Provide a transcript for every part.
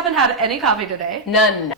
haven't had any coffee today. None.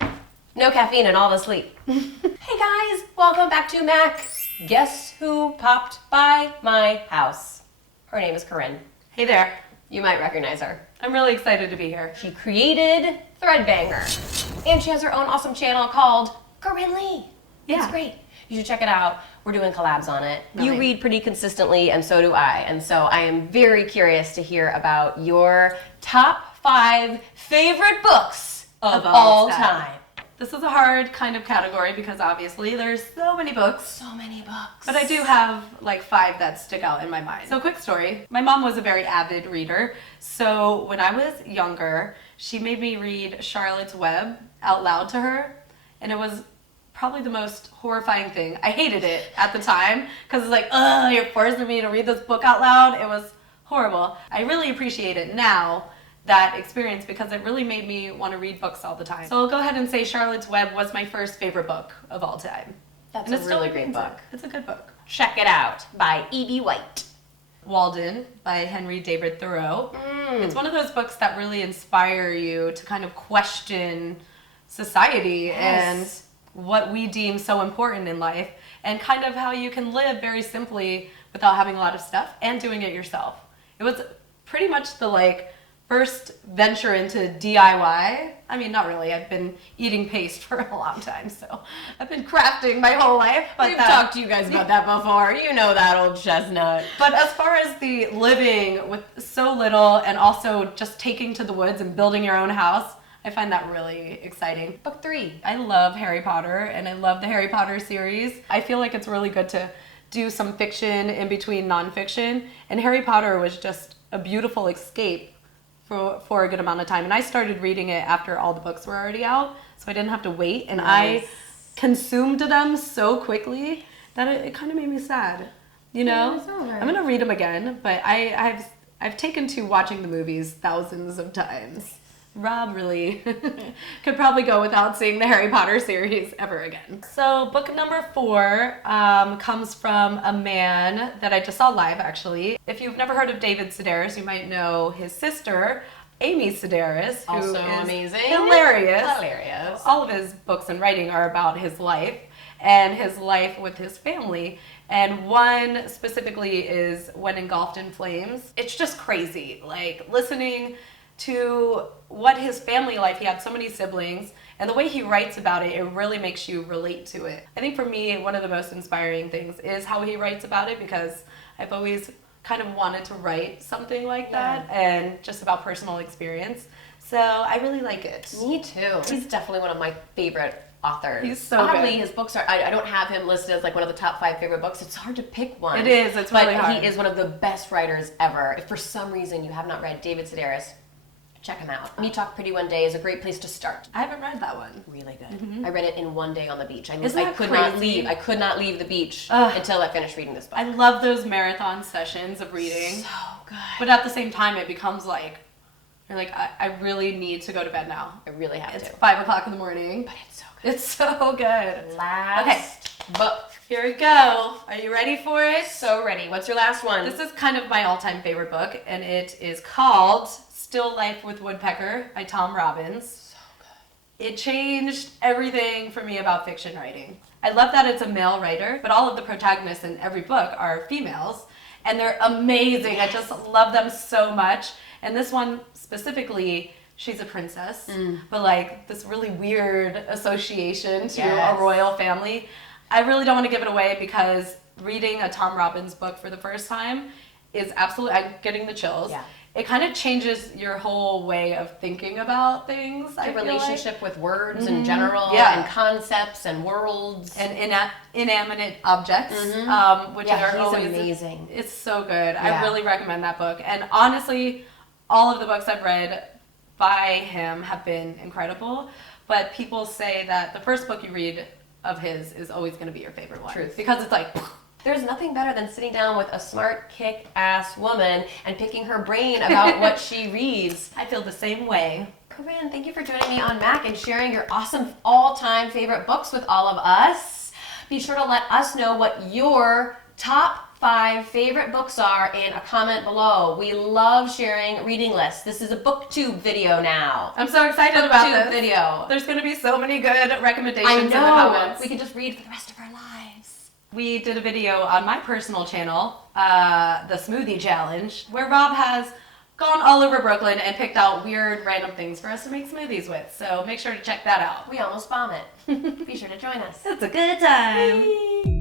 No caffeine and all the sleep. Hey guys, welcome back to Mac. Guess who popped by my house? Her name is Corinne. Hey there. You might recognize her. I'm really excited to be here. She created Threadbanger. And she has her own awesome channel called Corinne Leigh. Yeah. It's great. You should check it out. We're doing collabs on it. Really? You read pretty consistently, and so do I. And so I am very curious to hear about your top 5 favorite books of all time. This is a hard kind of category because obviously there's so many books. So many books. But I do have like 5 that stick out in my mind. So quick story. My mom was a very avid reader. So when I was younger, she made me read Charlotte's Web out loud to her. And it was probably the most horrifying thing. I hated it at the time because it's like, ugh, you're forcing me to read this book out loud. It was horrible. I really appreciate it now, that experience, because it really made me want to read books all the time. So I'll go ahead and say Charlotte's Web was my first favorite book of all time. That's And a it still really great remains book. It's a good book. Check it out by E.B. White. Walden by Henry David Thoreau. It's one of those books that really inspire you to kind of question society and what we deem so important in life, and kind of how you can live very simply without having a lot of stuff and doing it yourself. It was pretty much the first venture into DIY. I mean, not really. I've been eating paste for a long time, so I've been crafting my whole life. But We've talked to you guys about that before. You know that old chestnut. But as far as the living with so little and also just taking to the woods and building your own house, I find that really exciting. Book 3. I love Harry Potter, and I love the Harry Potter series. I feel like it's really good to do some fiction in between nonfiction, and Harry Potter was just a beautiful escape for a good amount of time. And I started reading it after all the books were already out, so I didn't have to wait, and I consumed them so quickly that it kind of made me sad. You know? I'm gonna read them again, but I've taken to watching the movies thousands of times. Rob really could probably go without seeing the Harry Potter series ever again. So book number 4 comes from a man that I just saw live, actually. If you've never heard of David Sedaris, you might know his sister, Amy Sedaris, who Also is amazing. Hilarious. All of his books and writing are about his life and his life with his family. And one specifically is When Engulfed in Flames. It's just crazy, listening to what his family life, he had so many siblings, and the way he writes about it, it really makes you relate to it. I think for me, one of the most inspiring things is how he writes about it, because I've always kind of wanted to write something like that, and just about personal experience. So I really like it. Me too. He's definitely one of my favorite authors. He's so Oddly, good. his books are, I don't have him listed as one of the top 5 favorite books. It's hard to pick one. It is, it's really hard. But he is one of the best writers ever. If for some reason you have not read David Sedaris, check him out. Me Talk Pretty One Day is a great place to start. I haven't read that one. Really good. I read it in one day on the beach. I Isn't that could not crazy? leave. I could not leave the beach until I finished reading this book. I love those marathon sessions of reading. So good. But at the same time, it becomes you're I really need to go to bed now. I really have It's to. 5 o'clock in the morning. But it's so good. It's so good. Last book. Here we go. Are you ready for it? So ready. What's your last one? This is kind of my all-time favorite book, and it is called Still Life with Woodpecker by Tom Robbins. So good. It changed everything for me about fiction writing. I love that it's a male writer, but all of the protagonists in every book are females, and they're amazing. I just love them so much. And this one specifically, she's a princess, but this really weird association to a royal family. I really don't want to give it away, because reading a Tom Robbins book for the first time is absolutely, I'm getting the chills. Yeah. It kind of changes your whole way of thinking about things. The relationship with words in general, and concepts and worlds. And inanimate objects, which are he's always amazing. It's so good. I really recommend that book. And honestly, all of the books I've read by him have been incredible. But people say that the first book you read of his is always going to be your favorite one. Truth. Because it's there's nothing better than sitting down with a smart, kick-ass woman and picking her brain about what she reads. I feel the same way. Corinne, thank you for joining me on Mac and sharing your awesome all-time favorite books with all of us. Be sure to let us know what your top 5 favorite books are in a comment below. We love sharing reading lists. This is a booktube video now. I'm so excited about Booktube this video. There's going to be so many good recommendations I in the know. comments. We can just read for the rest of our lives. We did a video on my personal channel, the Smoothie Challenge, where Rob has gone all over Brooklyn and picked out weird random things for us to make smoothies with. So make sure to check that out. We almost bomb it. Be sure to join us. It's a good time.